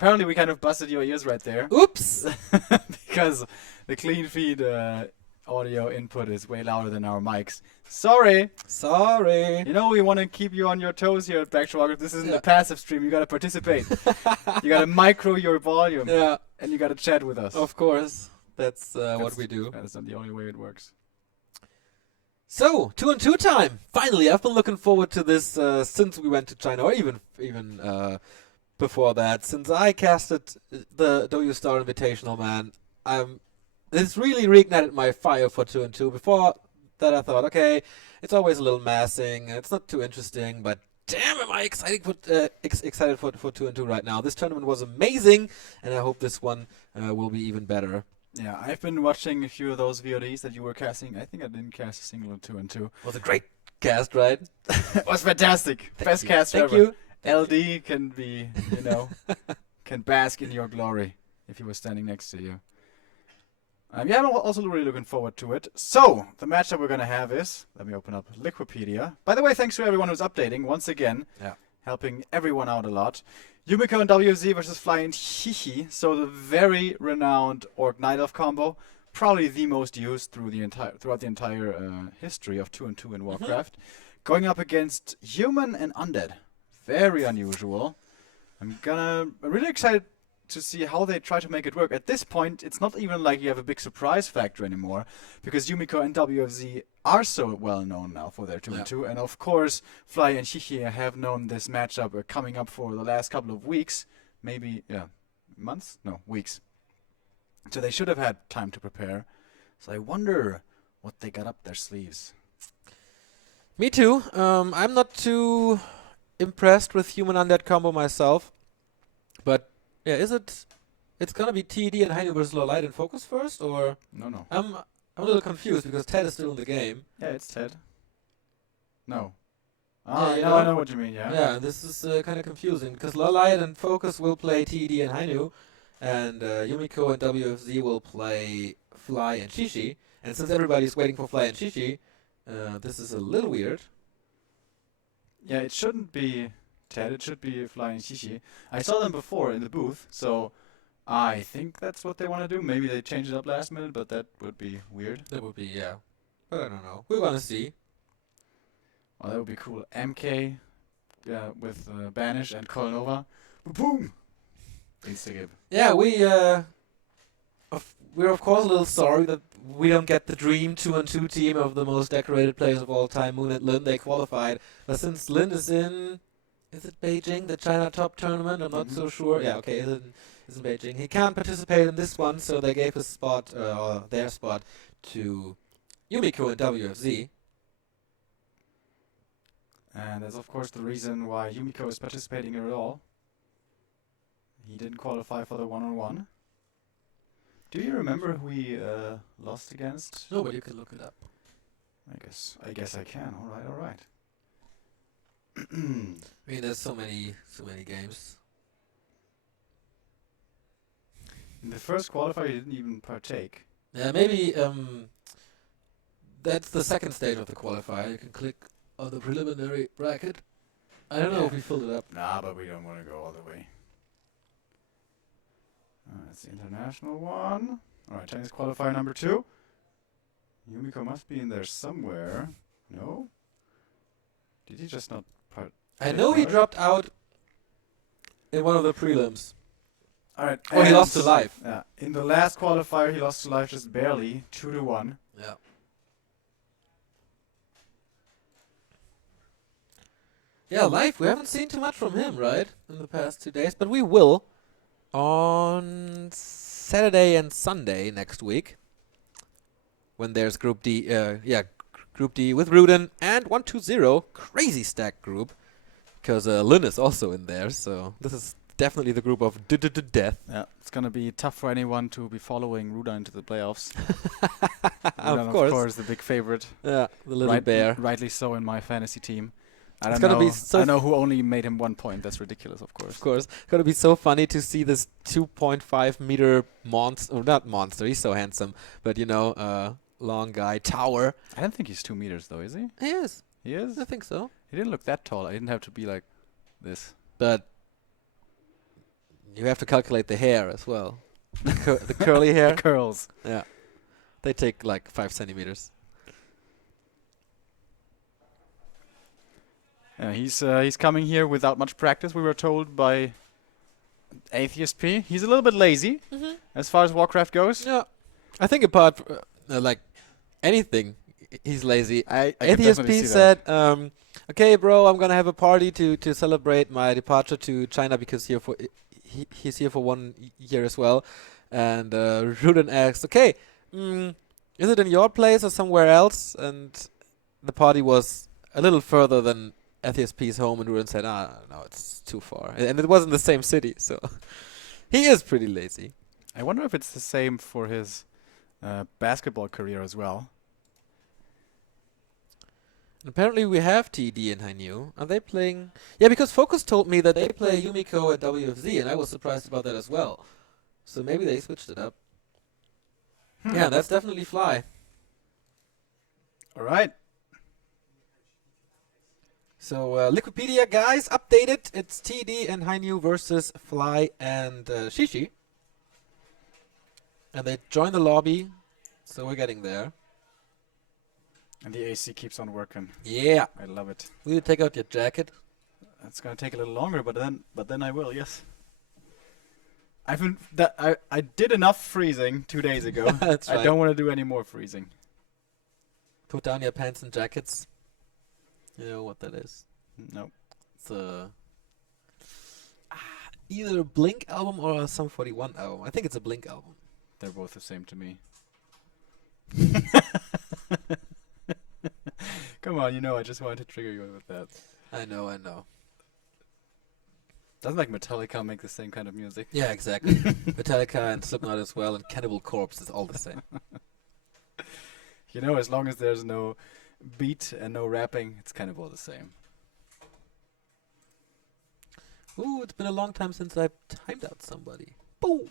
apparently we kind of busted your ears right there. Oops! Because the clean feed audio input is way louder than our mics. Sorry. You know we want to keep you on your toes here at Backtrack. This isn't a passive stream. You got to participate. You got to micro your volume. Yeah. And you got to chat with us. Of course. That's what we do. That's not the only way it works. So, 2-on-2 time. Finally, I've been looking forward to this since we went to China, or even before that. Since I casted the W Star Invitational, man, it's really reignited my fire for 2-on-2. Before that, I thought, okay, it's always a little massing, it's not too interesting, but damn, am I excited for 2-on-2 right now. This tournament was amazing, and I hope this one will be even better. Yeah, I've been watching a few of those VODs that you were casting. I think I didn't cast a single 2-on-2. Was a great cast, right? It was fantastic. Best cast ever. Thank you. LD can be, can bask in your glory if he was standing next to you. Yeah, I'm also really looking forward to it. So, the match that we're going to have is, let me open up Liquipedia. By the way, thanks to everyone who's updating once again. Yeah. Helping everyone out a lot. Yumiko and WFZ versus Fly and Hihi. So the very renowned Orc Night Elf combo, probably the most used throughout the entire history of 2-on-2 in Warcraft. Going up against Human and Undead. Very unusual. I'm really excited to see how they try to make it work. At this point, it's not even like you have a big surprise factor anymore, because Yumiko and WFZ are so well known now for their 2-on-2, and of course, Fly and Hihi have known this matchup coming up for the last couple of weeks, maybe months? No, weeks. So they should have had time to prepare. So I wonder what they got up their sleeves. Me too. I'm not too impressed with Human Undead combo myself, but yeah, it's gonna be TeD and Hainiu versus Light in focus first, or? No. I'm a little confused because TeD is still in the game. Yeah, it's TeD. No. Yeah, I know what you mean, yeah. Yeah, this is kind of confusing because Light and focus will play TeD and Hainiu, and Yumiko and WFZ will play Fly and Shishi. And since everybody's waiting for Fly and Shishi, this is a little weird. Yeah, it shouldn't be TeD, it should be Fly and Shishi. I saw them before in the booth, so I think that's what they want to do. Maybe they changed it up last minute, but that would be weird. That would be, yeah. But I don't know. We're gonna see. Well, that would be cool. MK with Banish and Kolnova. Boom! Instagib. Yeah, we're of course a little sorry that we don't get the dream 2-on-2 team of the most decorated players of all time, Moon and Lin. They qualified, but since Lin is in, is it Beijing, the China Top tournament? I'm not so sure. Yeah, okay, is in Beijing. He can't participate in this one, so they gave his spot, or their spot, to Yumiko and WFZ. And that's of course the reason why Yumiko is participating at all. He didn't qualify for the 1-on-1. Do you remember who he lost against? No, but you can look it up. I guess I can. All right. I mean, there's so many games. In the first qualifier, he didn't even partake. Yeah, maybe that's the second stage of the qualifier. You can click on the preliminary bracket. I don't know if we filled it up. Nah, but we don't want to go all the way. That's the international one. Alright, Chinese qualifier number 2. Yumiko must be in there somewhere. No? Did he just not part? I know he dropped out in one of the prelims. Alright. Oh, he lost to life. Yeah. In the last qualifier, he lost to life just barely. 2-1. Yeah. Yeah, life. We haven't seen too much from him, right? In the past 2 days, but we will on Saturday and Sunday next week when there's Group D. Group D with Rudin and 120. Crazy stacked group because Lin is also in there. So this is definitely the group of death. Yeah, it's gonna be tough for anyone to be following Rudin into the playoffs. Of course, the big favorite. Yeah, the little bear. Rightly so in my fantasy team. I know who only made him 1 point. That's ridiculous, of course. Of course. It's going to be so funny to see this 2.5 meter monster, or not monster, he's so handsome, but long guy, tower. I don't think he's 2 meters though, is he? He is. He is? I think so. He didn't look that tall. I didn't have to be like this. But You have to calculate the hair as well. The curly hair. Curls. Yeah. They take like 5 centimeters. He's coming here without much practice. We were told by Atheist P. He's a little bit lazy as far as Warcraft goes. Yeah. I think apart from, like anything, he's lazy. I can Atheist definitely P see said, okay, bro, I'm gonna have a party to celebrate my departure to China because he's here for 1 year as well. And Rudin asked, okay, is it in your place or somewhere else? And the party was a little further than Atheist P's home, and Rudin said, no, it's too far. And it was in the same city, so he is pretty lazy. I wonder if it's the same for his basketball career as well. Apparently we have TeD and Hainiu. Are they playing? Yeah, because Focus told me that they play Yumiko at WFZ, and I was surprised about that as well. So maybe they switched it up. Yeah, that's definitely Fly. All right. So Liquipedia guys, updated. It's TeD and Hainiu versus Fly and Shishi. And they join the lobby, so we're getting there. And the AC keeps on working. Yeah. I love it. Will you take out your jacket? It's gonna take a little longer, but then I will. Yes. I did enough freezing 2 days ago. That's right. I don't want to do any more freezing. Put down your pants and jackets. You know what that is? No. It's either a Blink album or a Sum 41 album. I think it's a Blink album. They're both the same to me. Come on, I just wanted to trigger you with that. I know. Doesn't like Metallica make the same kind of music? Yeah, exactly. Metallica and Slipknot as well, and Cannibal Corpse is all the same. As long as there's no beat and no rapping, it's kind of all the same. Ooh, it's been a long time since I've timed out somebody. Boom!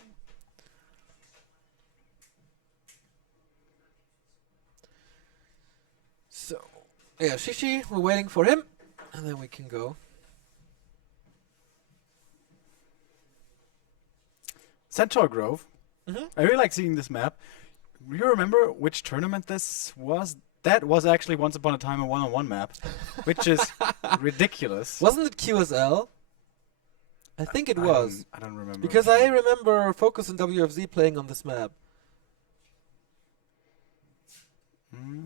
So, yeah, Shishi, we're waiting for him, and then we can go. Centaur Grove. I really like seeing this map. Do you remember which tournament this was? That was actually once upon a time a one-on-one map, which is ridiculous. Wasn't it QSL? I think it was. I don't remember. Because I remember Focus and WFZ playing on this map.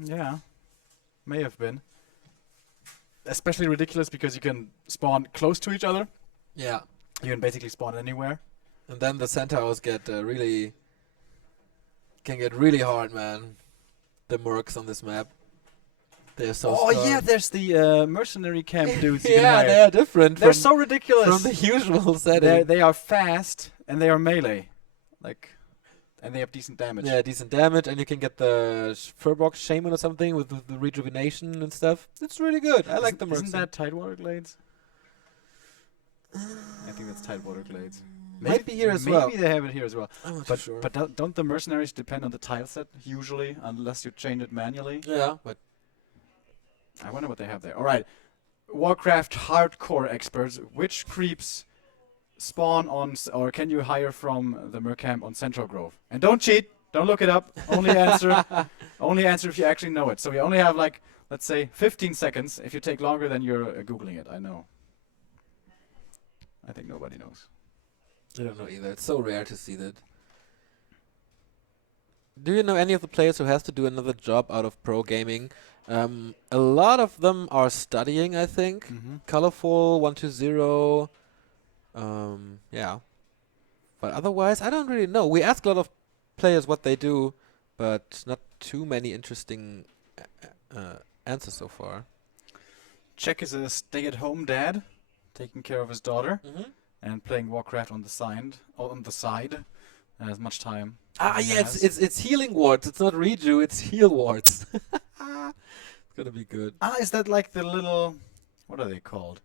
Yeah. May have been. Especially ridiculous because you can spawn close to each other. Yeah. You can basically spawn anywhere. And then the Centaurs get can get really hard, man. The mercs on this map. They're so strong. Yeah, there's the mercenary camp dudes. Yeah, they are different. They're so ridiculous from the usual setting. They are fast and they are melee, and they have decent damage. Yeah, decent damage, and you can get the Furbox Shaman or something with the rejuvenation and stuff. It's really good. I like the mercs. Isn't that Tidewater Glades? I think that's Tidewater Glades. Might be here as well. Maybe they have it here as well. I'm not sure. But don't the mercenaries depend on the tile set usually, unless you change it manually? Yeah, but I wonder what they have there. All right, Warcraft hardcore experts. Which creeps spawn on, or can you hire from the Merc camp on Central Grove? And don't cheat. Don't look it up. Only answer. Only answer if you actually know it. So we only have let's say 15 seconds. If you take longer, then you're googling it. I know. I think nobody knows. I don't know either. It's so rare to see that. Do you know any of the players who has to do another job out of pro gaming? A lot of them are studying, I think. Colorful, 120. Yeah. But otherwise, I don't really know. We ask a lot of players what they do, but not too many interesting answers so far. Czech is a stay-at-home dad, taking care of his daughter. And playing Warcraft on the side, as much time. Yeah, it's healing wards. It's not reju, it's heal wards. It's gonna be good. Is that like the little, what are they called?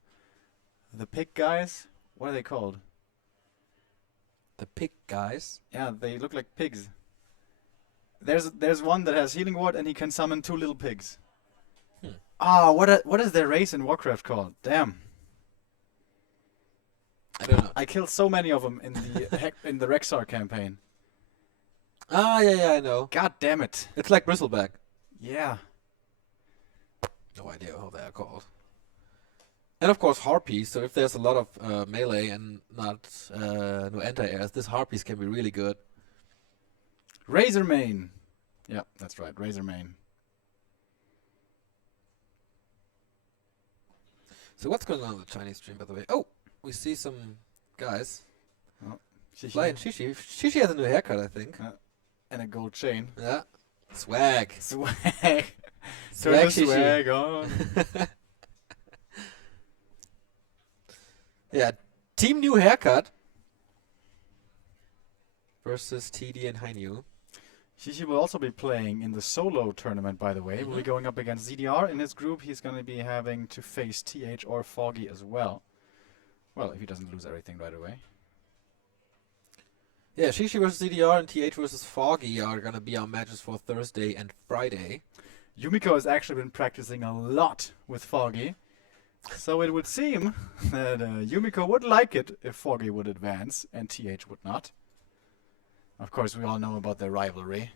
The pig guys? What are they called? The pig guys? Yeah, they look like pigs. There's one that has healing ward and he can summon 2 little pigs. What is their race in Warcraft called? Damn. I don't know. I killed so many of them in the in the Rexar campaign. Ah, yeah, I know. God damn it. It's like Bristleback. Yeah. No idea how they are called. And of course Harpies, so if there's a lot of melee and not no anti-airs, this Harpies can be really good. Razormane. Yeah, that's right, Razormane. So what's going on with the Chinese stream, by the way? Oh, we see some guys. Oh, Fly and Shishi. Shishi has a new haircut, I think. And a gold chain. Yeah. Swag. Swag. Swag Shishi. Shishi. Swag on. Yeah. Team new haircut. Versus TeD and Hainiu. Shishi will also be playing in the solo tournament, by the way. We'll be going up against ZDR. In his group, he's going to be having to face TH or Foggy as well. Well, if he doesn't lose everything right away. Yeah, Shishi versus ZDR and TH versus Foggy are going to be our matches for Thursday and Friday. Yumiko has actually been practicing a lot with Foggy. So it would seem that Yumiko would like it if Foggy would advance and TH would not. Of course, we all know about their rivalry.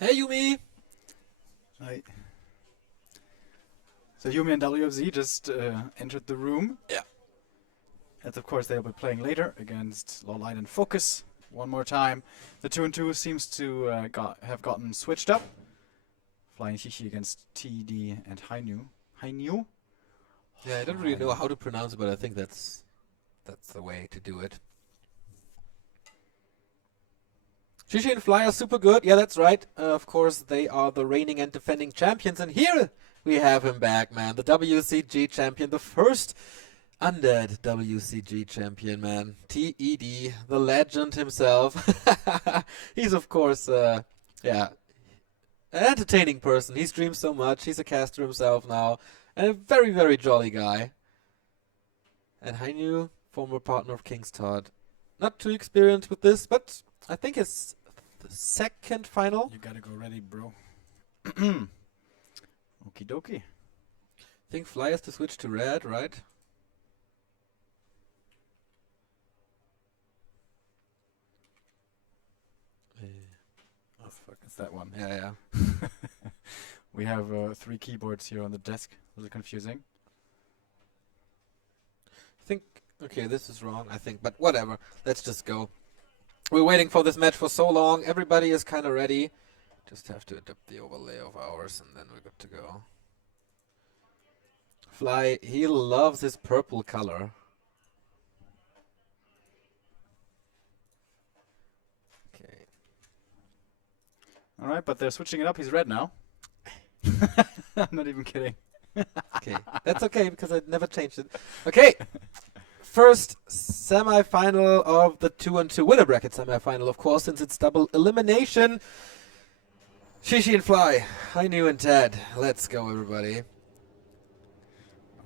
Hey, Yumi! Hi. So Yumi and WFZ just entered the room. Yeah. And of course, they'll be playing later against Lowlight and Focus one more time. The 2-2 seems to have gotten switched up. Flying Shishi against TeD and Hainiu. Hainiu? Yeah, I don't really know how to pronounce it, but I think that's the way to do it. Shishi and Fly are super good. Yeah, that's right. Of course, they are the reigning and defending champions. And here we have him back, man. The WCG champion. The first undead WCG champion, man. TeD, the legend himself. He's, of course, yeah, an entertaining person. He streams so much. He's a caster himself now. And a very, very jolly guy. And Hainiu, former partner of King's TeD. Not too experienced with this, but I think it's the second final. You gotta go ready, bro. Okie dokie. I think Fly has to switch to red, right? Oh, fuck, it's that one. Yeah. We have 3 keyboards here on the desk. A little confusing. I think, okay, this is wrong, I think, but whatever. Let's just go. We're waiting for this match for so long. Everybody is kind of ready. Just have to adapt the overlay of ours, and then we're good to go. Fly, he loves his purple color. Okay. Alright, but they're switching it up. He's red now. I'm not even kidding. Okay, that's okay because I never changed it. Okay, first semi-final of the 2-on-2 winner bracket semi-final, of course, since it's double elimination. Shishi and Fly, Hainiu and TeD. Let's go, everybody.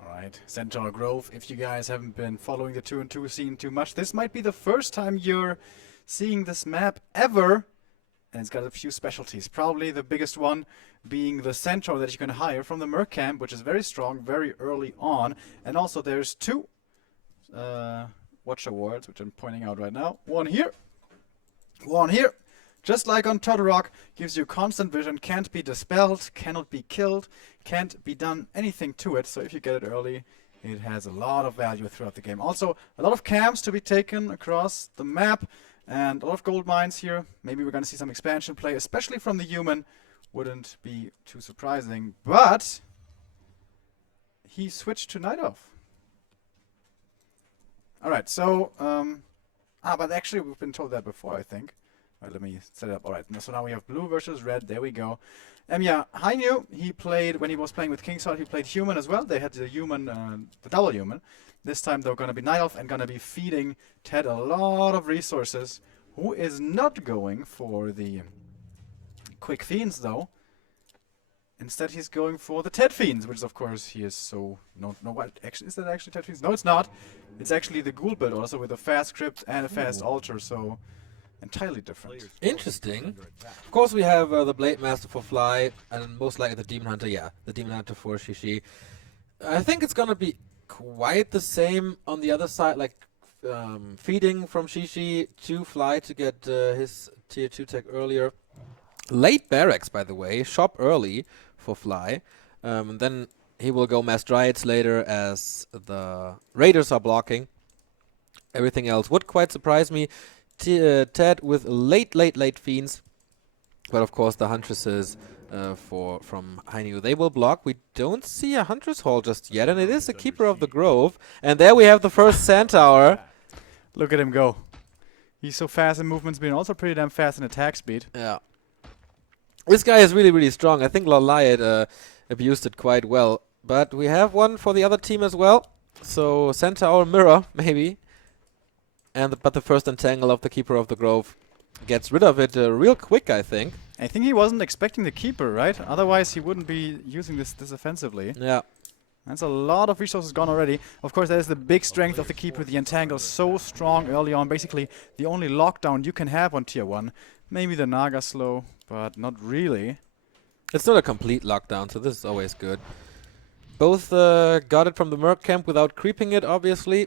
Alright, Centaur Grove. If you guys haven't been following the 2-on-2 scene too much, this might be the first time you're seeing this map ever. And it's got a few specialties. Probably the biggest one being the Centaur that you can hire from the Merc camp, which is very strong, very early on. And also there's 2 watch awards, which I'm pointing out right now. One here. One here. Just like on Todorok, gives you constant vision, can't be dispelled, cannot be killed, can't be done anything to it. So if you get it early, it has a lot of value throughout the game. Also, a lot of camps to be taken across the map. And a lot of gold mines here. Maybe we're going to see some expansion play, especially from the human. Wouldn't be too surprising. But he switched to Night Elf. Alright, so... but actually we've been told that before, I think. Alright, let me set it up. Alright, so now we have blue versus red. There we go. Yeah, Hainiu, he played, when he was playing with King's TeD, he played human as well. They had the human, the double human. This time they're going to be Night Elf and going to be feeding TeD a lot of resources. Who is not going for the Quick Fiends, though. Instead, he's going for the TeD Fiends, which is, of course, he is so... No, what? Actually, is that actually TeD Fiends? No, it's not. It's actually the Ghoul build also with a fast crypt and a fast altar, so entirely different. Interesting. Of course, we have the Blade Master for Fly, and most likely the Demon Hunter. Yeah, the Demon Hunter for Shishi. I think it's going to be quite the same on the other side, like feeding from Shishi to Fly to get his tier 2 tech earlier. Late barracks, by the way, shop early for Fly. Then he will go mass dryads later as the raiders are blocking. Everything else would quite surprise me. TeD with late fiends. But of course the huntresses from Hainiu, they will block. We don't see a huntress hall just yet, and it is the keeper of the grove. And there we have the first centaur. Look at him go. He's so fast in movement speed, and also pretty damn fast in attack speed. Yeah. This guy is really strong. I think Laliat abused it quite well. But we have one for the other team as well. So centaur mirror, maybe. But the first entangle of the keeper of the grove gets rid of it real quick, I think. I think he wasn't expecting the keeper, right? Otherwise, he wouldn't be using this offensively. Yeah. That's a lot of resources gone already. Of course, that is the big strength of the keeper. The entangle so strong early on. Basically, the only lockdown you can have on tier 1. Maybe the Naga slow, but not really. It's not a complete lockdown, so this is always good. Both got it from the Merc camp without creeping it, obviously.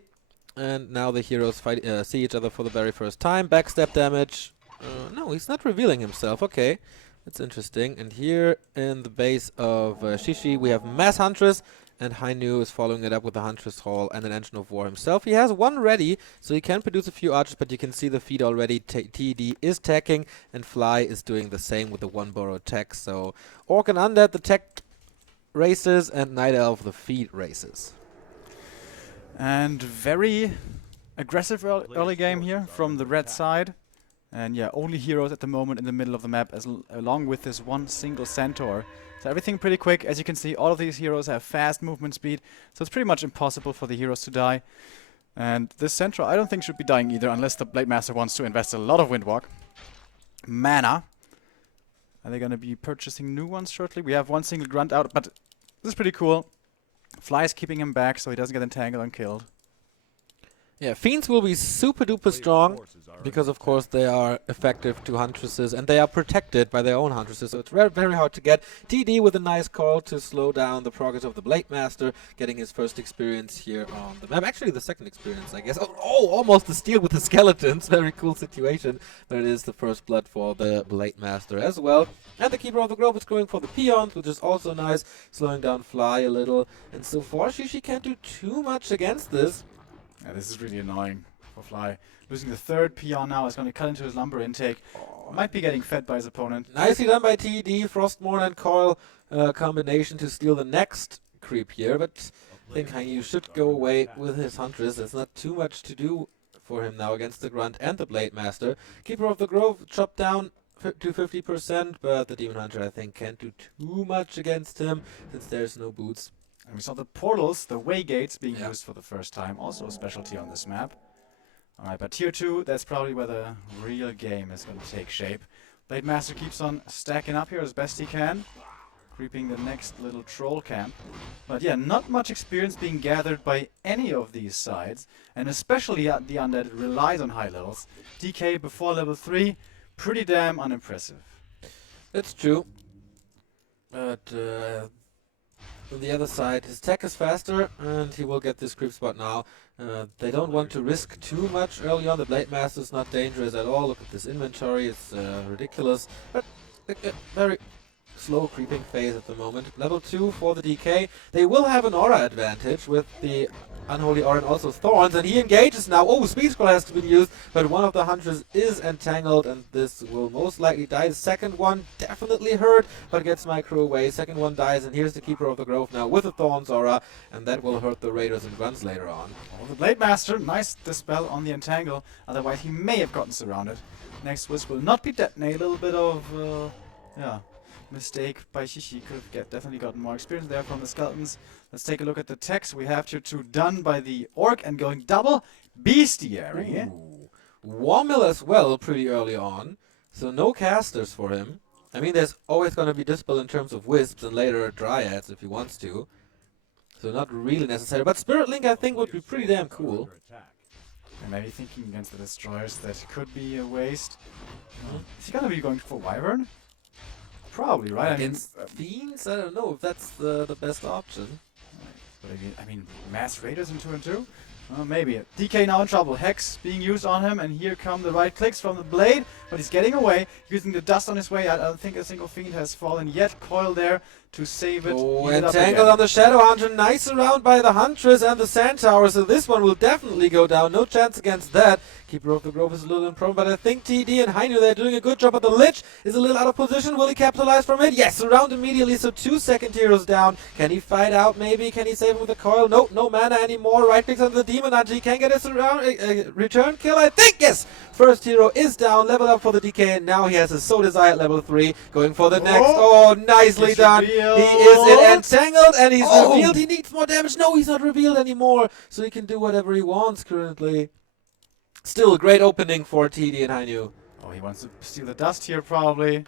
And now the heroes see each other for the very first time. Backstab damage. No, he's not revealing himself. Okay, that's interesting. And here in the base of Shishi, we have Mass Huntress. And Hainiu is following it up with the Huntress Hall and an Engine of War himself. He has one ready, so he can produce a few archers, but you can see the feed already. TeD is teching, and Fly is doing the same with the one borrowed tech. So Orc and Undead, the tech races, and Night Elf, the feed races. And very aggressive early game here from the red side. And yeah, only heroes at the moment in the middle of the map, along with this one single centaur. So everything pretty quick. As you can see, all of these heroes have fast movement speed, so it's pretty much impossible for the heroes to die. And this centaur, I don't think should be dying either, unless the Blade Master wants to invest a lot of Windwalk. Mana. Are they going to be purchasing new ones shortly? We have one single grunt out, but this is pretty cool. Fly is keeping him back so he doesn't get entangled and killed. Yeah, Fiends will be super duper strong because of course they are effective to Huntresses and they are protected by their own Huntresses, so it's very hard to get. TeD with a nice call to slow down the progress of the Blade Master, getting his first experience here on the map. Actually the second experience, I guess. Oh, almost the steal with the skeletons. Very cool situation. But it is the first blood for the Blade Master as well. And the Keeper of the Grove is going for the Peons, which is also nice, slowing down Fly a little. And so far she can't do too much against this. Yeah, this is really annoying for Fly. Losing the third peon now is going to cut into his lumber intake. Might be getting fed by his opponent. Nicely done by TeD. Frostmourne and Coil combination to steal the next creep here. But I think Hainiu should go away with his Huntress. There's not too much to do for him now against the Grunt and the Blade Master. Keeper of the Grove chopped down to 50%, but the Demon Hunter I think can't do too much against him since there's no boots. And we saw the portals, the way gates, being used for the first time. Also a specialty on this map. Alright, but tier 2, that's probably where the real game is going to take shape. Blade Master keeps on stacking up here as best he can. Creeping the next little troll camp. But yeah, not much experience being gathered by any of these sides. And especially the Undead relies on high levels. DK before level 3, pretty damn unimpressive. That's true. But on the other side, his tech is faster, and he will get this creep spot now. They don't want to risk too much early on. The Blade Master is not dangerous at all. Look at this inventory, it's ridiculous. But a very slow creeping phase at the moment. Level 2 for the DK. They will have an aura advantage with the Unholy Aura and also Thorns, and he engages now. Oh, Speed Scroll has to be used, but one of the Hunters is entangled, and this will most likely die. The second one definitely hurt, but gets micro away. Second one dies, and here's the Keeper of the Grove now with the Thorns Aura, and that will hurt the Raiders and Grunts later on. Well, the Blade Master, nice dispel on the entangle, otherwise he may have gotten surrounded. Next Wisp will not be detonate. A little bit of, mistake by Shishi. Could have definitely gotten more experience there from the skeletons. Let's take a look at the text. We have tier 2 done by the Orc and going double Bestiary. Ooh. Warmill as well pretty early on, so no casters for him. I mean, there's always going to be Dispel in terms of Wisps and later Dryads if he wants to. So not really necessary, but Spirit Link I think would be pretty damn cool. And maybe thinking against the Destroyers that could be a waste. Is he going to be going for Wyvern? Probably, right? Against Fiends? I don't know if that's the best option. But I mean, mass raiders in 2 and 2? Maybe. DK now in trouble. Hex being used on him, and here come the right clicks from the blade, but he's getting away, using the dust on his way. I don't think a single fiend has fallen yet. Coil there to save it. Oh, Heal it up entangled again. on the Shadow Hunter. Nice round by the Huntress and the Sand Tower, so this one will definitely go down. No chance against that. Keeper of the Grove is a little in problem, but I think TeD and Hainiu, they're doing a good job, but the Lich is a little out of position. Will he capitalize from it? Yes, around immediately, so 2 second heroes down. Can he fight out maybe? Can he save him with a coil? Nope, no mana anymore. Right clicks on the Demon Hunter. He can get his return kill, I think, yes! First hero is down, level up for the DK, and now he has a So Desired level 3, going for the next. Oh, nicely He's done. revealed. He is entangled, and he's revealed. He needs more damage. No, he's not revealed anymore, so he can do whatever he wants currently. Still a great opening for TeD and Hainiu. Oh, he wants to steal the dust here, probably.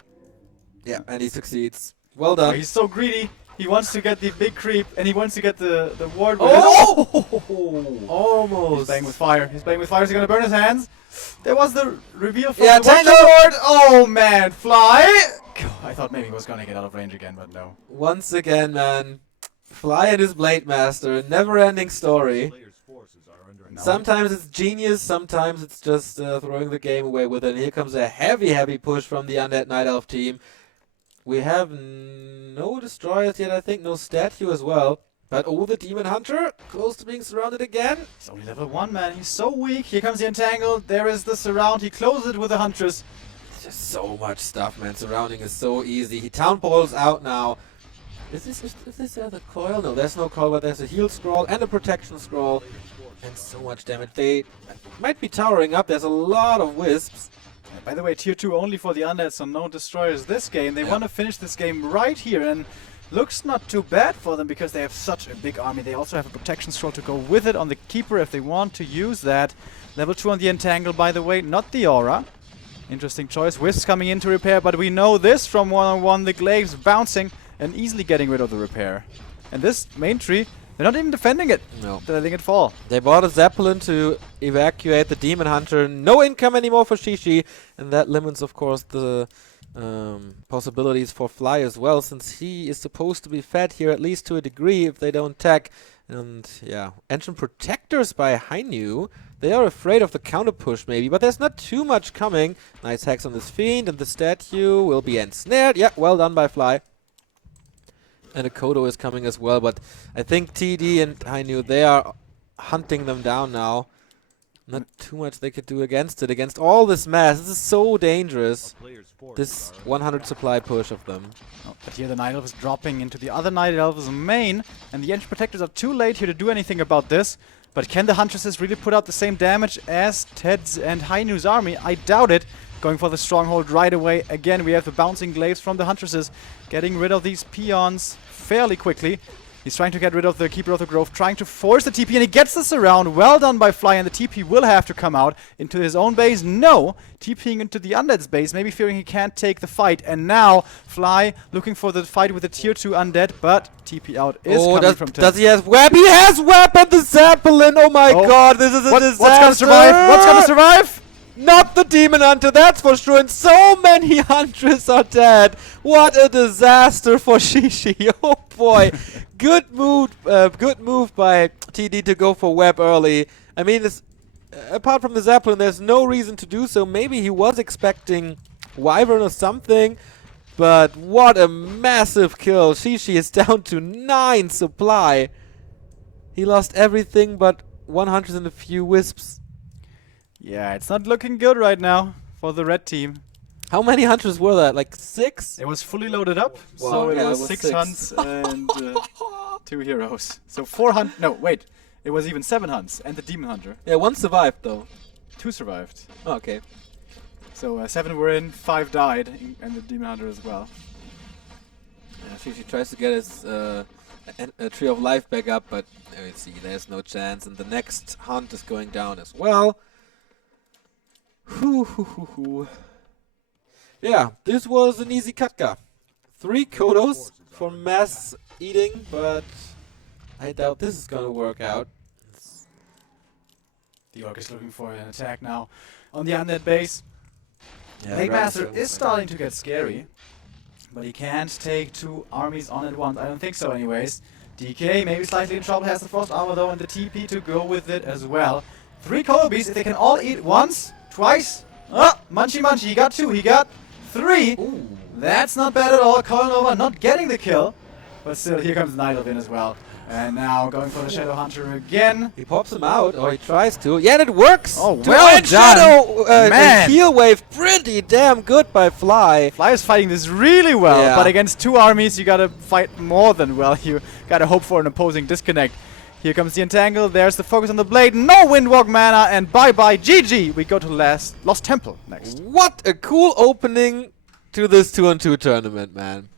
Yeah, and he succeeds. Well Oh, done. he's so greedy. He wants to get the big creep, and he wants to get the ward with Oh! Almost. He's playing with fire. He's playing with fire. Is he gonna burn his hands? There was the reveal from Yeah, the Watcher tango! Lord. Oh man, Fly! I thought maybe he was gonna get out of range again, but no. Once again, man. Fly and his Blade Master. Never-ending story. No. Sometimes it's genius, sometimes it's just throwing the game away with it. And here comes a heavy push from the Undead Night Elf team. We have no destroyers yet, I think, no statue as well. But oh, the Demon Hunter, close to being surrounded again. He's only level 1, man. He's so weak. Here comes the Entangled. There is the Surround. He closes it with the Huntress. It's just so much stuff, man. Surrounding is so easy. He Town Pole's out now. Is this the coil? No, there's no coil, but there's a heal scroll and a protection scroll. And so much damage. They might be towering up. There's a lot of wisps. By the way, tier 2 only for the Undead, so no destroyers this game. They want to finish this game right here, and looks not too bad for them because they have such a big army. They also have a protection scroll to go with it on the Keeper if they want to use that. Level 2 on the Entangle, by the way, not the Aura. Interesting choice. Wisps coming in to repair, but we know this from 1-on-1. The Glaives bouncing and easily getting rid of the repair. And this main tree, they're not even defending it. No. They're letting it fall. They bought a Zeppelin to evacuate the Demon Hunter. No income anymore for Shishi. And that limits, of course, the possibilities for Fly as well, since he is supposed to be fed here at least to a degree if they don't tech. And yeah, Ancient Protectors by Hainiu. They are afraid of the counter push maybe, but there's not too much coming. Nice hacks on this Fiend, and the statue will be ensnared. Yeah, well done by Fly. And a Kodo is coming as well, but I think TeD and Hainiu, they are hunting them down now. Not too much they could do against it, against all this mass. This is so dangerous, this 100 supply push of them. Oh, but here the Night Elf is dropping into the other Night Elf's main, and the Ancient Protectors are too late here to do anything about this. But can the Huntresses really put out the same damage as TeD's and Hainiu's army? I doubt it. Going for the Stronghold right away. Again, we have the bouncing glaives from the Huntresses, getting rid of these peons fairly quickly. He's trying to get rid of the Keeper of the Grove, trying to force the TP, and he gets the surround. Well done by Fly, and the TP will have to come out into his own base. No! TPing into the Undead's base, maybe fearing he can't take the fight. And now, Fly looking for the fight with the tier 2 Undead, but TP out is coming from TeD. Does he have web? He has web and the Zeppelin! Oh my god, this is a disaster! What's gonna survive? What's gonna survive? Not the Demon Hunter, that's for sure, and so many Huntresses are dead. What a disaster for Shishi. Oh boy. Good move by TeD to go for web early. I mean, apart from the Zeppelin, there's no reason to do so. Maybe he was expecting Wyvern or something, but what a massive kill. Shishi is down to 9 supply. He lost everything but 100 and a few wisps. Yeah, it's not looking good right now for the red team. How many Hunters were that? Like 6? It was fully loaded up, Wow, so yeah, it was 6 hunts and 2 heroes. So 4 hunt. No, wait. It was even 7 hunts and the Demon Hunter. Yeah, 1 survived though. 2 survived. Oh, okay. So 7 were in, 5 died, and the Demon Hunter as well. Shishi tries to get his a Tree of Life back up, but you see, there's no chance. And the next hunt is going down as well. Yeah, this was an easy Katka. 3 Kodos for mass eating, but I doubt this is gonna work out. The Orc is looking for an attack now on the Undead base. Yeah, Blade Master is starting to get scary, but he can't take 2 armies on at once. I don't think so anyways. DK maybe slightly in trouble, has the frost armor though, and the TP to go with it as well. 3 Kobe's, if they can all eat once, twice. Oh, Munchy Munchy, he got 2, he got 3. Ooh. That's not bad at all. Colonova not getting the kill. But still, here comes Night Elf in as well. And now going for the Shadow Hunter again. He pops him out, or he tries to. Yeah, and it works! Oh, To well end done. Shadow, Man. heal wave, pretty damn good by Fly. Fly is fighting this really well, Yeah. but against 2 armies, you gotta fight more than well. You gotta hope for an opposing disconnect. Here comes the Entangle. There's the focus on the blade. No Windwalk mana, and bye-bye GG. We go to Lost Temple next. What a cool opening to this 2-on-2 tournament, man.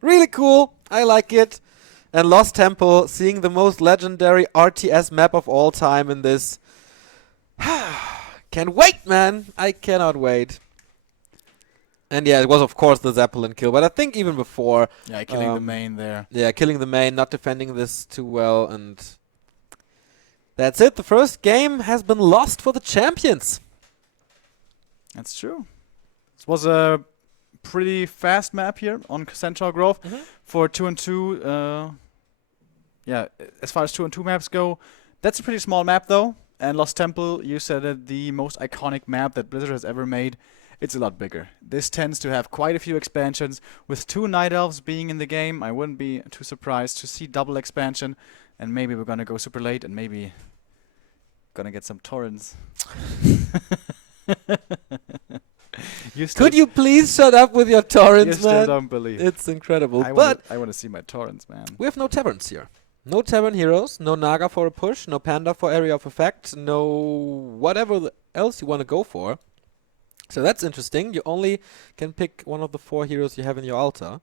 Really cool. I like it. And Lost Temple, seeing the most legendary RTS map of all time in this. Can't wait, man. I cannot wait. And yeah, it was of course the Zeppelin kill, but I think even before. Yeah, killing the main there. Yeah, killing the main, not defending this too well, and that's it. The first game has been lost for the champions. That's true. This was a pretty fast map here on Centaur Grove for 2-on-2. Yeah, as far as 2-on-2 maps go, that's a pretty small map though. And Lost Temple, you said it, the most iconic map that Blizzard has ever made. It's a lot bigger. This tends to have quite a few expansions. With 2 Night Elves being in the game, I wouldn't be too surprised to see double expansion. And maybe we're gonna go super late and maybe gonna get some torrents. Could you please shut up with your You torrents, still man? don't believe. It's incredible. I But want to see my torrents, man. we have no taverns here. No tavern heroes, no Naga for a push, no Panda for area of effect, no whatever else you want to go for. So that's interesting. You only can pick one of the 4 heroes you have in your altar.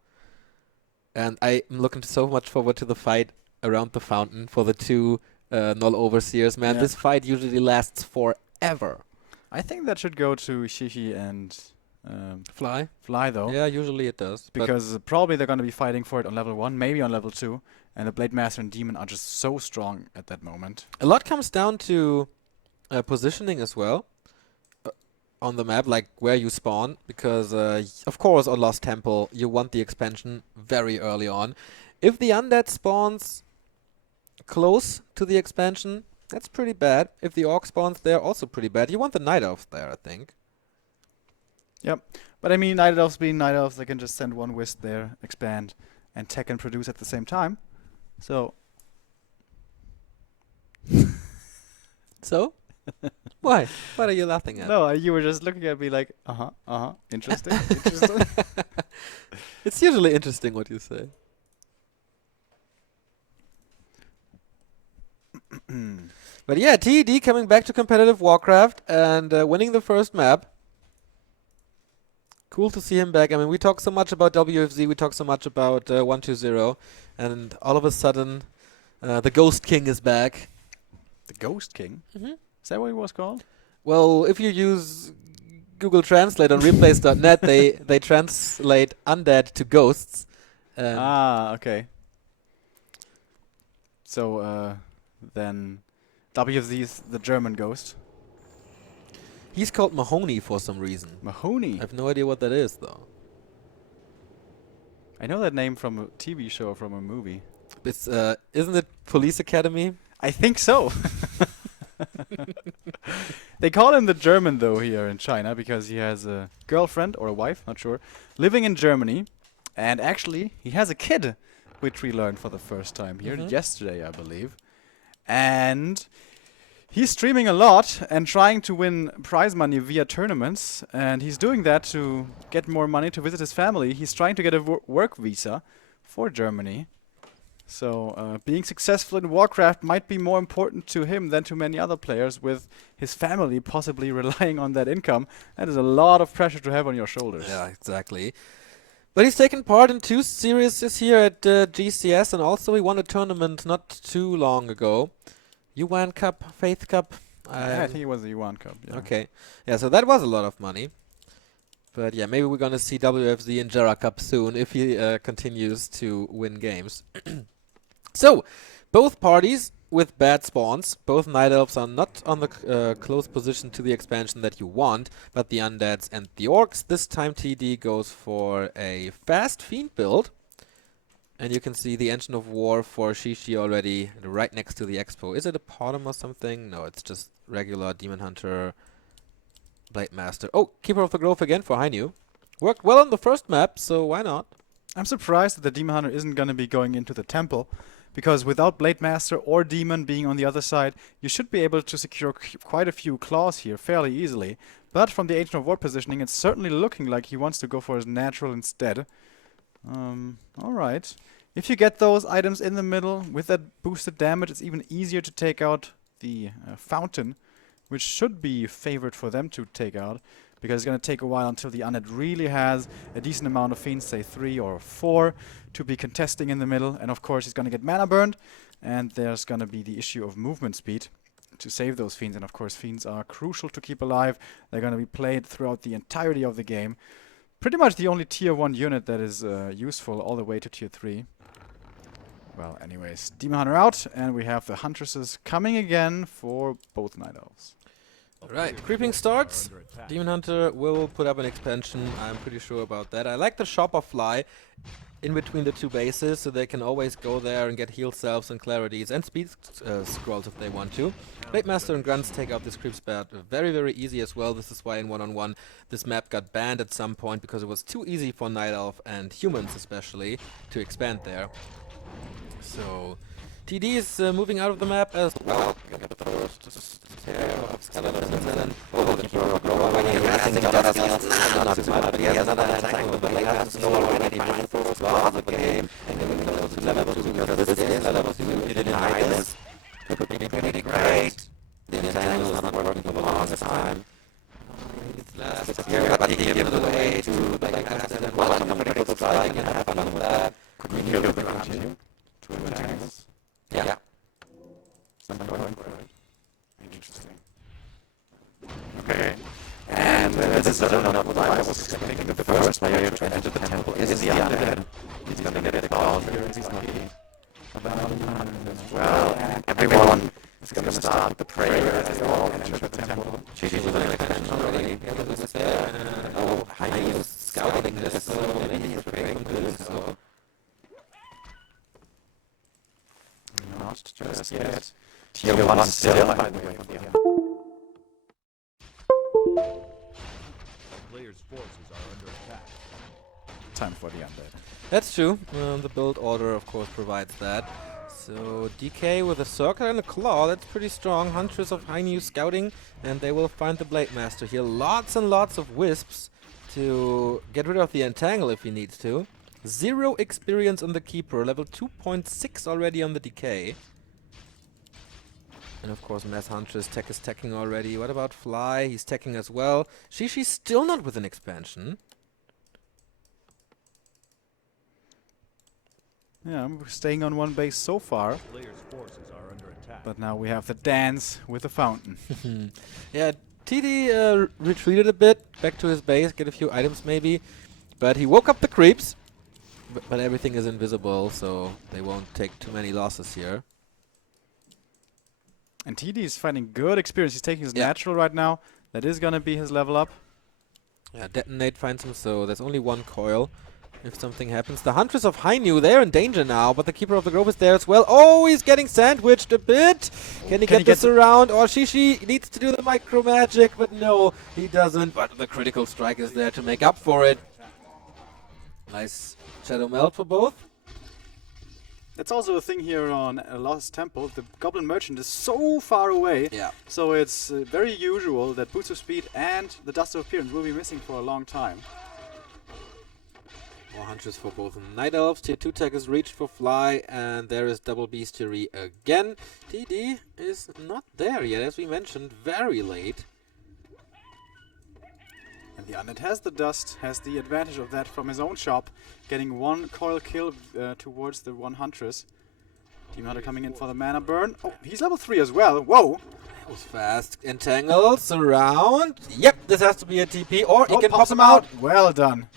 And I'm looking so much forward to the fight around the fountain for the 2 Null Overseers. Man, Yeah. this fight usually lasts forever. I think that should go to Shihi and Fly? Fly though. Yeah, usually it does. But Because probably they're going to be fighting for it on level 1, maybe on level 2. And the Blade Master and Demon are just so strong at that moment. a lot comes down to positioning as well on the map, like where you spawn. Because, of course, on Lost Temple, you want the expansion very early on. If the Undead spawns close to the expansion, that's pretty bad. If the Orc spawns there, also pretty bad. You want the Night Elves there, I think. Yep. But I mean, Night Elves being Night Elves, they can just send 1 Wisp there, expand, and tech and produce at the same time. So, So? Why? What are you laughing at? no, you were just looking at me like, interesting, interesting. It's usually interesting what you say. But yeah, TeD coming back to competitive Warcraft and winning the first map. Cool to see him back. I mean, we talk so much about WFZ, we talk so much about 120, and all of a sudden, the Ghost King is back. The Ghost King? Mm-hmm. Is that what he was called? Well, if you use Google Translate on replays.net, they translate undead to ghosts. Okay. So, then WFZ is the German ghost. He's called Mahoney for some reason. Mahoney. I have no idea what that is, though. I know that name from a TV show or from a movie. It's isn't it Police Academy? I think so. They call him the German though here in China because he has a girlfriend or a wife, not sure, living in Germany, and actually he has a kid, which we learned for the first time here yesterday, I believe. And he's streaming a lot and trying to win prize money via tournaments, and he's doing that to get more money to visit his family. He's trying to get a work visa for Germany. So being successful in Warcraft might be more important to him than to many other players, with his family possibly relying on that income. That is a lot of pressure to have on your shoulders. Yeah, exactly. But he's taken part in 2 series here at GCS, and also he won a tournament not too long ago. Yuan Cup, Faith Cup. Yeah, I think it was the Yuan Cup. Yeah. Okay. Yeah, so that was a lot of money. But yeah, maybe we're going to see WFZ and Jera Cup soon if he continues to win games. So, both parties with bad spawns. Both Night Elves are not on the close position to the expansion that you want, but the Undeads and the Orcs. This time TeD goes for a fast Fiend build. And you can see the Engine of War for Shishi already right next to the Expo. Is it a Potom or something? No, it's just regular Demon Hunter, Blade Master. Oh, Keeper of the Grove again for Hainiu. Worked well on the first map, so why not? I'm surprised that the Demon Hunter isn't going to be going into the temple, because without Blade Master or Demon being on the other side, you should be able to secure quite a few claws here fairly easily. But from the Agent of War positioning, it's certainly looking like he wants to go for his natural instead. Alright. If you get those items in the middle with that boosted damage, it's even easier to take out the fountain, which should be favored for them to take out, because it's going to take a while until the Undead really has a decent amount of Fiends, say 3 or 4, to be contesting in the middle. And of course he's going to get mana burned, and there's going to be the issue of movement speed to save those Fiends. And of course Fiends are crucial to keep alive. They're going to be played throughout the entirety of the game. Pretty much the only tier 1 unit that is useful all the way to tier 3. Well, anyways, Demon Hunter out, and we have the Huntresses coming again for both Night Elves. Alright, creeping starts. Demon Hunter will put up an expansion, I'm pretty sure about that. I like the Shopper Fly in between the two bases, so they can always go there and get heal selves and clarities and speed scrolls if they want to. Blade Master and Grunts take out this creep spat very, very easy as well. This is why in 1-on-1 this map got banned at some point, because it was too easy for Night Elf and humans especially to expand there. So TeD is moving out of the map as well. Get the first pair of skeletons and then the Keeper of the Grove already harassing Dusty. Not too much, but he has another attack with the Blade Master still already mindful as well of the game. And then we go to level 2, because this is level 2. If you didn't hide this, it could be pretty great. The entangle is not working for the longest time. It's last here, but he gives it away to the Blade Master. And well, I'm critical strike and have fun with that. Could we kill the ground too? 2 entangles? Yeah. Something going for it. Interesting. Okay. And this is not what I was expecting. The first player to enter the temple is the Undead. He's gonna get a call here if he's lucky. As well, and everyone is gonna start with the prayer as they all enter the temple. She's with an extension already. Oh, Hainiu is scouting this, so maybe he's praying for this, so... Not just yet. Tier 1 still, by the way. Players' forces are under attack. Time for the Undead. That's true. The build order, of course, provides that. So DK with a circle and a claw, that's pretty strong. Huntress of Hainiu scouting, and they will find the Blade Master here. Lots and lots of wisps to get rid of the entangle if he needs to. 0 experience on the Keeper, level 2.6 already on the DK. And of course Mass Huntress tech is teching already. What about Fly? He's teching as well. Shishi's still not with an expansion. Yeah, I'm staying on one base so far. Players' forces are under attack. But now we have the dance with the fountain. Yeah, TeD retreated a bit, back to his base, get a few items maybe. But he woke up the creeps. But everything is invisible, so they won't take too many losses here. And TeD is finding good experience. He's taking his natural right now. That is gonna be his level up. Yeah, Detonate finds him, so there's only one coil if something happens. The Huntress of Hainiu, they're in danger now, but the Keeper of the Grove is there as well. Oh, he's getting sandwiched a bit. Can he get this around? Or Shishi needs to do the micro magic, but no, he doesn't. But the critical strike is there to make up for it. Nice Shadow Melt for both. That's also a thing here on Lost Temple. The Goblin Merchant is so far away, so it's very usual that Boots of Speed and the Dust of Appearance will be missing for a long time. More Huntress for both Night Elves. Tier 2 tech is reached for Fly, and there is double bestiary again. TeD is not there yet, as we mentioned, very late. And the Undead has the dust, has the advantage of that from his own shop, getting one coil kill towards the one Huntress. Demon Hunter coming in for the mana burn. Oh, he's level 3 as well. Whoa! That was fast. Entangles around. Yep, this has to be a TP, or he can pop him out. Well done.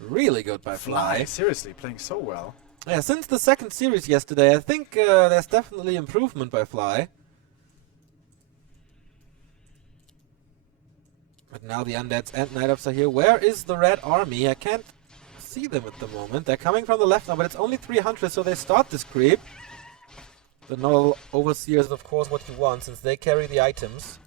Really good by Fly. Seriously, playing so well. Yeah, since the second series yesterday, I think there's definitely improvement by Fly. But now the Undeads and Night Elves are here. Where is the Red Army? I can't see them at the moment. They're coming from the left now, but it's only 300, so they start this creep. The null overseer is, of course, what you want, since they carry the items.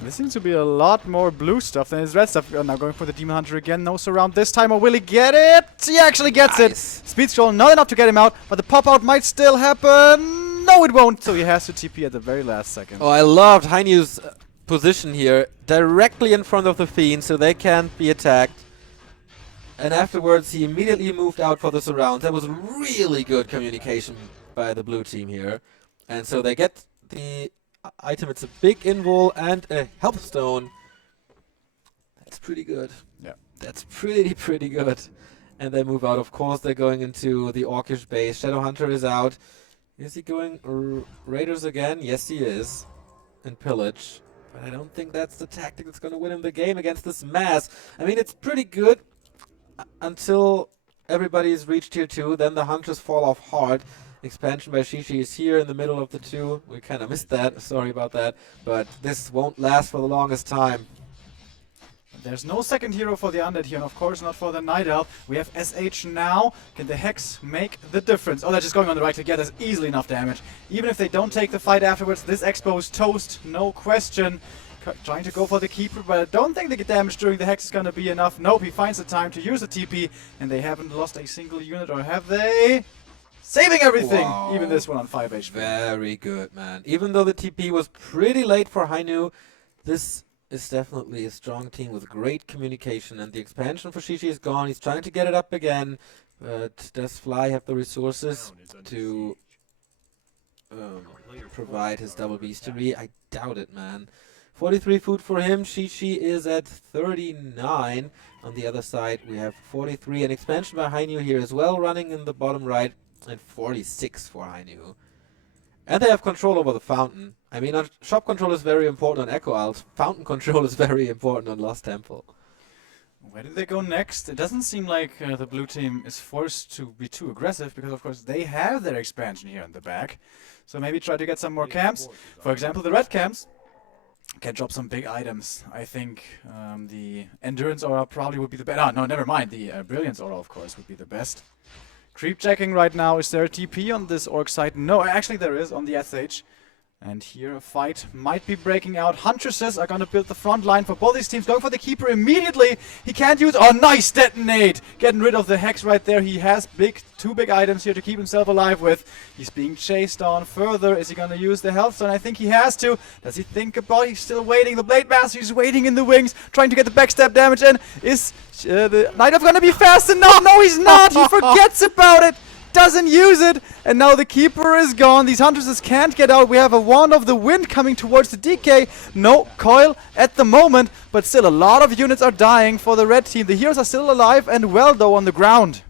There seems to be a lot more blue stuff than his red stuff. Now going for the Demon Hunter again. No surround this time, or will he get it? He actually gets it. Speed scroll, not enough to get him out, but the pop-out might still happen. No, it won't. So he has to TP at the very last second. Oh, I loved Hainiu's position here, directly in front of the Fiend, so they can't be attacked. And afterwards, he immediately moved out for the surround. That was really good communication by the blue team here. And so they get the item. It's a big invul and a health stone. That's pretty good. Yeah. That's pretty good. And they move out. Of course, they're going into the Orcish base. Shadowhunter is out. Is he going Raiders again? Yes, he is. And Pillage. But I don't think that's the tactic that's going to win him the game against this mass. I mean, it's pretty good until everybody's reached tier 2. Then the Hunters fall off hard. Expansion by Shishi is here in the middle of the two. We kind of missed that. Sorry about that. But this won't last for the longest time. There's no second hero for the Undead here, and of course not for the Night Elf. We have SH now. Can the Hex make the difference? Oh, they're just going on the right to get us easily enough damage. Even if they don't take the fight afterwards, this Expo is toast, no question. Trying to go for the Keeper, but I don't think the damage during the Hex is going to be enough. Nope, he finds the time to use the TP, and they haven't lost a single unit, or have they? Saving everything! Wow. Even this one on 5 HP. Very good, man. Even though the TP was pretty late for Hainiu, this is definitely a strong team with great communication, and the expansion for Shishi is gone. He's trying to get it up again, but does Fly have the resources to provide his double beastery? I doubt it, man. 43 food for him. Shishi is at 39. On the other side, we have 43. An expansion by Hainiu here as well, running in the bottom right, and 46 for Hainiu. And they have control over the fountain. I mean, shop control is very important on Echo Isles. Fountain control is very important on Lost Temple. Where do they go next? It doesn't seem like the blue team is forced to be too aggressive, because of course they have their expansion here in the back. So maybe try to get some more camps. For example, the red camps can drop some big items. I think the Endurance Aura probably would be the best. Ah, no, never mind. The Brilliance Aura, of course, would be the best. Creep checking right now. Is there a TP on this Orc side? No, actually there is on the SH. And here a fight might be breaking out. Huntresses are going to build the front line for both these teams. Going for the Keeper immediately. He can't use... Oh, nice detonate! Getting rid of the Hex right there. He has two big items here to keep himself alive with. He's being chased on further. Is he going to use the Health Stone? I think he has to. Does he think about it? He's still waiting. The Blade Master is waiting in the wings, trying to get the backstab damage in. Is the Night Elf going to be fast enough? No, he's not! He forgets about it! Doesn't use it, and now the Keeper is gone. These Huntresses can't get out. We have a Wand of the Wind coming towards the DK. No coil at the moment, but still a lot of units are dying for the red team. The heroes are still alive and well, though, on the ground.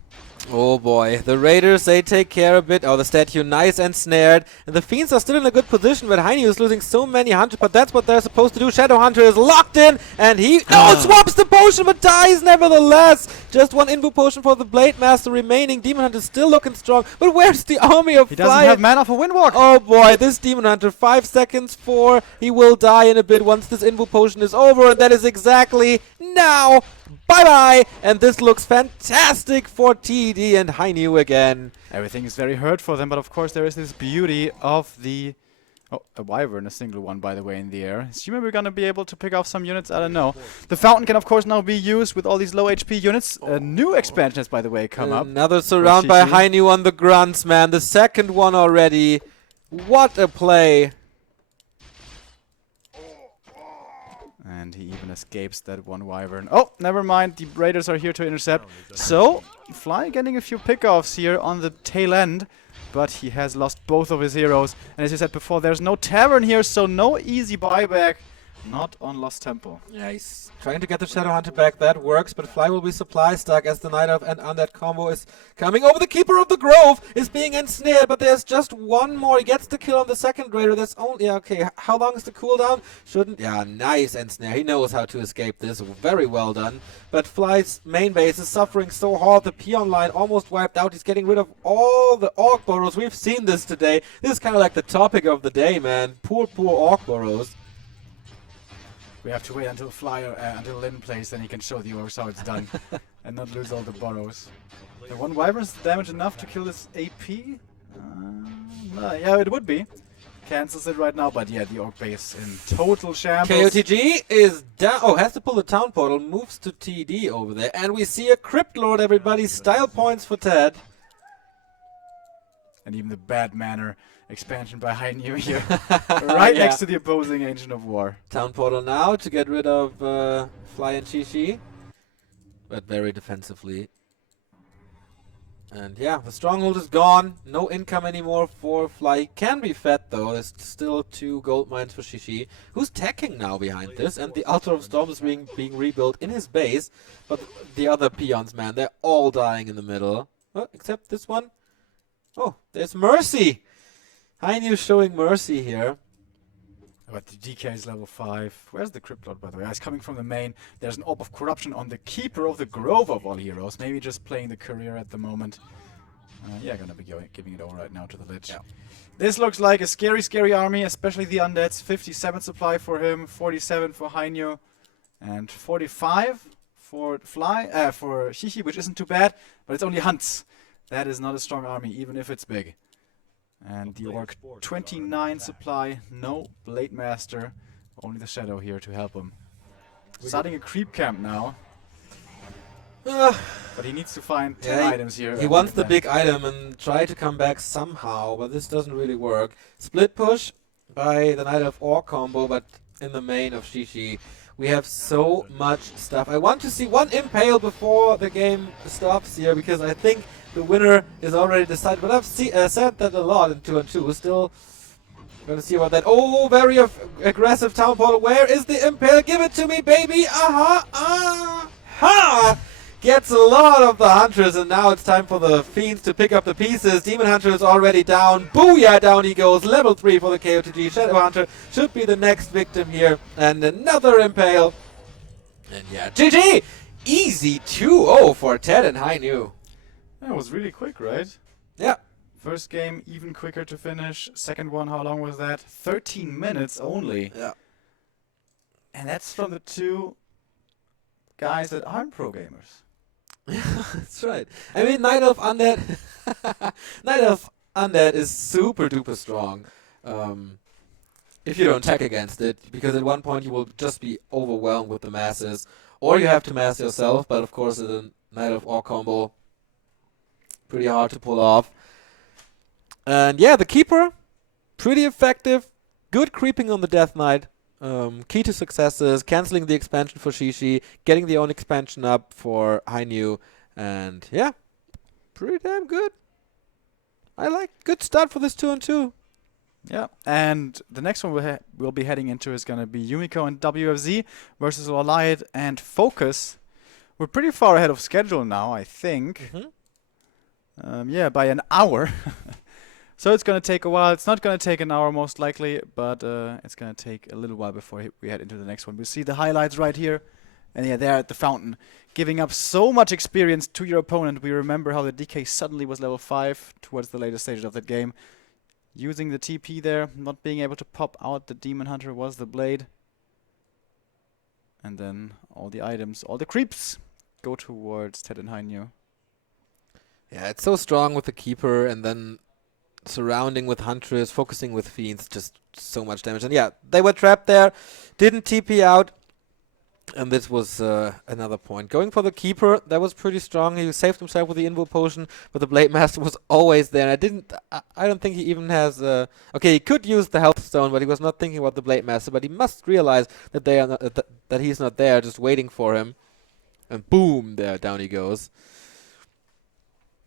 Oh boy, the Raiders, they take care a bit. Oh, the statue nice and snared. And the Fiends are still in a good position, but Hainiu is losing so many Hunters, but that's what they're supposed to do. Shadowhunter is locked in, and he swaps the potion, but dies nevertheless. Just one invo potion for the Blade Master remaining. Demon Hunter is still looking strong, but where's the army of He Fly? doesn't have mana for Windwalk. Oh boy, this Demon Hunter, 5 seconds for. He will die in a bit once this invo potion is over, and that is exactly now. Bye-bye! And this looks fantastic for TeD and Hainiu again. Everything is very hurt for them, but of course there is this beauty of the... Oh, a Wyvern, a single one, by the way, in the air. Assuming we're gonna be able to pick off some units, I don't know. The Fountain can, of course, now be used with all these low HP units. A new expansion has, by the way, come up. Another surround by Hainiu on the grunts, man. The second one already. What a play. And he even escapes that one Wyvern. Oh, never mind. The Raiders are here to intercept. So, Fly getting a few pickoffs here on the tail end. But he has lost both of his heroes. And as you said before, there's no Tavern here, so no easy buyback. Not on Lost Temple. Yeah, he's trying to get the Shadowhunter back. That works, but Fly will be supply stuck as the Night Elf and Undead combo is coming over. The Keeper of the Grove is being ensnared, but there's just one more. He gets the kill on the second Raider. That's only... Yeah, okay, how long is the cooldown? Shouldn't... Yeah, nice ensnare. He knows how to escape this. Very well done. But Fly's main base is suffering so hard. The peon line almost wiped out. He's getting rid of all the Orc burrows. We've seen this today. This is kind of like the topic of the day, man. Poor Orc burrows. We have to wait until until Lin plays, then he can show the orcs how it's done, and not lose all the burrows. The one Wyvern's damage enough to kill this AP? No, yeah, it would be. Cancels it right now, but yeah, the orc base in total shambles. KOTG is down. Oh, has to pull the town portal. Moves to TeD over there, and we see a Crypt Lord. Everybody, style points for TeD. And even the bad manner expansion by Hainiu here, right next to the opposing Ancient of War. Town portal now to get rid of Fly and Shishi, but very defensively. And yeah, the stronghold is gone. No income anymore for Fly. Can be fed though. There's still 2 gold mines for Shishi, who's teching now behind this. And the Altar of Storms is being rebuilt in his base. But the other peons, man, they're all dying in the middle. Oh, except this one. Oh, there's Mercy. Hainiu showing Mercy here. But the DK is level 5. Where's the Crypt Lord, by the way? He's coming from the main. There's an Orb of Corruption on the Keeper of the Grove of all heroes. Maybe just playing the Courier at the moment. Yeah, gonna be giving it all right now to the Lich. Yeah. This looks like a scary, scary army, especially the Undeads. 57 supply for him, 47 for Hainiu, and 45 for for Shishi, which isn't too bad, but it's only Hunts. That is not a strong army, even if it's big. And the Orc 29 supply, no Blade Master, only the Shadow here to help him. Starting a creep camp now. But he needs to find 10 items here. He wants the big item and try to come back somehow, but this doesn't really work. Split push by the Knight of Orc combo, but in the main of Shishi. We have so much stuff. I want to see one Impale before the game stops here, because I think the winner is already decided. But I've said that a lot in 2-on-2. Still going to see about that. Oh, very aggressive Town Portal. Where is the Impale? Give it to me, baby. Aha. Aha. Gets a lot of the Hunters, and now it's time for the Fiends to pick up the pieces. Demon Hunter is already down. Booyah, down he goes. Level 3 for the KOTG. Shadow Hunter should be the next victim here. And another Impale. And yeah, GG! Easy 2-0 for TeD and Hainiu. That was really quick, right? Yeah. First game, even quicker to finish. Second one, how long was that? 13 minutes only. Yeah. And that's from the 2 guys that aren't pro gamers. That's right. I mean, Knight of Undead Knight of Undead is super duper strong if you don't tech against it, because at one point you will just be overwhelmed with the masses, or you have to mass yourself, but of course the Knight of Orc combo, pretty hard to pull off. And yeah, the Keeper, pretty effective, good creeping on the Death Knight. Key to successes, cancelling the expansion for Shishi, getting the own expansion up for Hainiu, and yeah, pretty damn good. I like good start for this 2-on-2. Yeah, and the next one we'll be heading into is going to be Yumiko and WFZ versus Orlight and Focus. We're pretty far ahead of schedule now, I think. Yeah, by an hour. So it's going to take a while. It's not going to take an hour most likely, but it's going to take a little while before we head into the next one. We see the highlights right here. And yeah, there at the fountain, giving up so much experience to your opponent. We remember how the DK suddenly was level 5 towards the later stages of that game. Using the TP there, not being able to pop out the Demon Hunter was the Blade. And then all the items, all the creeps go towards TeD and Hainiu. Yeah, it's so strong with the Keeper, and then surrounding with Huntress, focusing with Fiends, just so much damage. And yeah, they were trapped there, didn't TP out, and this was another point. Going for the Keeper, that was pretty strong. He saved himself with the Invo Potion, but the Blade Master was always there. And I don't think he even has... okay, he could use the Health Stone, but he was not thinking about the Blade Master. But he must realize that they are not, that he's not there, just waiting for him. And boom, there, down he goes.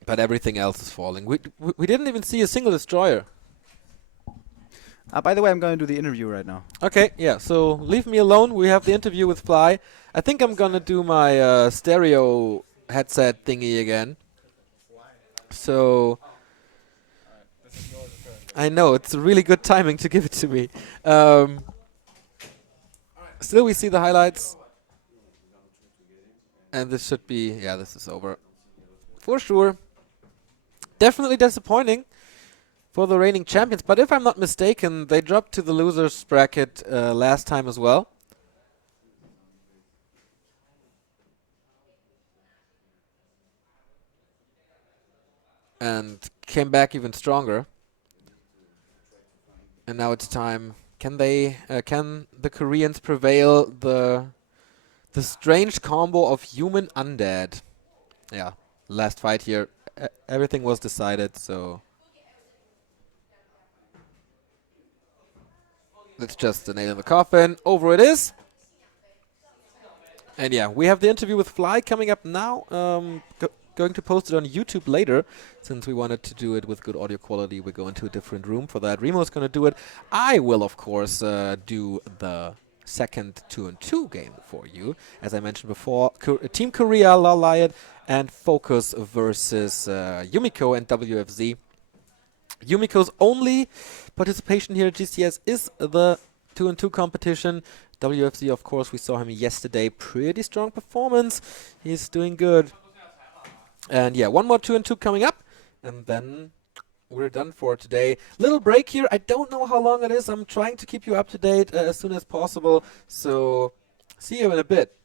But everything else is falling. We didn't even see a single destroyer. By the way, I'm going to do the interview right now. Okay, yeah, so leave me alone. We have the interview with Fly. I think I'm going to do my stereo headset thingy again. So, I know, it's a really good timing to give it to me. Still, we see the highlights. And this should be, yeah, this is over. For sure. Definitely disappointing for the reigning champions, but if I'm not mistaken, they dropped to the losers bracket last time as well. and came back even stronger. And now it's time. Can the Koreans prevail the strange combo of human undead? Yeah, last fight here, everything was decided, so it's just a nail in the coffin. Over it is. And yeah, we have the interview with Fly coming up now. Going to post it on YouTube later. Since we wanted to do it with good audio quality, we go into a different room for that. Remo's going to do it. I will, of course, do the second 2-on-2 game for you. As I mentioned before, Team Korea, Laliot, and Focus versus Yumiko and WFZ. Yumiko's only participation here at GCS is the 2-on-2 competition. WFZ, of course, we saw him yesterday. Pretty strong performance. He's doing good. And yeah, one more 2-on-2 coming up. And then we're done for today. Little break here. I don't know how long it is. I'm trying to keep you up to date as soon as possible. So see you in a bit.